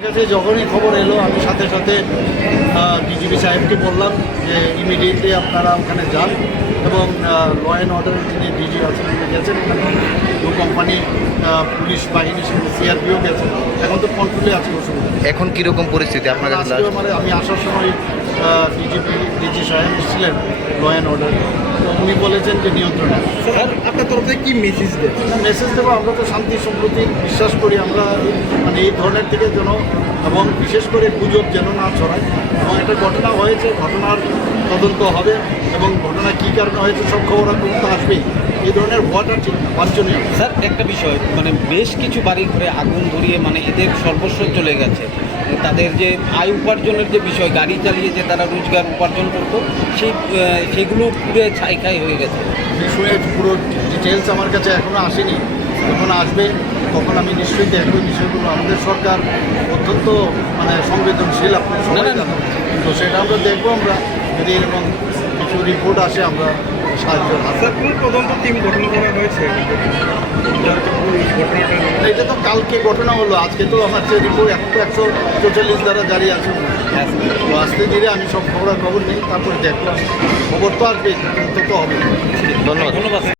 কাছে যখনই খবর এলো আমি সাথে সাথে ডিজিপি সাহেবকে বললাম যে ইমিডিয়েটলি আপনারা ওখানে যান এবং ল অ্যান্ড অর্ডারের যিনি ডিজি আছেন উনি গেছেন দু কোম্পানি পুলিশ বাহিনী সঙ্গে সিআরপিও গেছেন। এখন তো কন্ট্রোলে আছে অসুবিধা। এখন কীরকম পরিস্থিতি আপনার কাছে মানে আমি আসার সময় ডিজিপি ডিজি সাহেব এসেছিলেন ল অ্যান্ড অর্ডার উনি বলেছেন যে নিয়ন্ত্রণে আপনার তরফ থেকে কি মেসেজ দেবেন মেসেজ দেবো আমরা তো শান্তি সম্প্রতি বিশ্বাস করি আমরা মানে এই ধরনের থেকে যেন এবং বিশেষ করে গুজব যেন না ছড়ায়। এবং একটা ঘটনা হয়েছে ঘটনার তদন্ত হবে এবং ঘটনা কী কারণে হয়েছে সব খবর তো আসবেই। এই ধরনের হওয়াটা ঠিক না, বাঞ্ছনীয়। স্যার একটা বিষয় মানে বেশ কিছু বাড়ি ঘরে আগুন ধরিয়ে মানে এদের সর্বস্ব চলে গেছে। তাদের যে আয় উপার্জনের যে বিষয় গাড়ি চালিয়ে যে তারা রোজগার উপার্জন করতো সেই সেগুলো পুরো ছাই খাই হয়ে গেছে। বিষয়ে পুরো ডিটেলস আমার কাছে এখনও আসেনি। যখন আসবে তখন আমি নিশ্চয়ই দেখব বিষয়গুলো। আমাদের সরকার অত্যন্ত মানে সংবেদনশীল আপনি সবাই না, না, না। জানেন। তো সেটা আমরা দেখব আমরা। যদি এরকম কিছু রিপোর্ট আসে আমরা সাহায্য তদন্ত টিম গঠন করা হয়েছে? এটা তো কালকে ঘটনা হলো আজকে তো আমার যে রিপোর্ট একশো তো একশো চৌচল্লিশ দ্বারা জারি আছে। তো আসতে ধীরে আমি সব খবর খবর নেই তারপরে দেখলাম। খবর তো আসবে তদন্ত তো হবে ধন্যবাদ। ধন্যবাদ।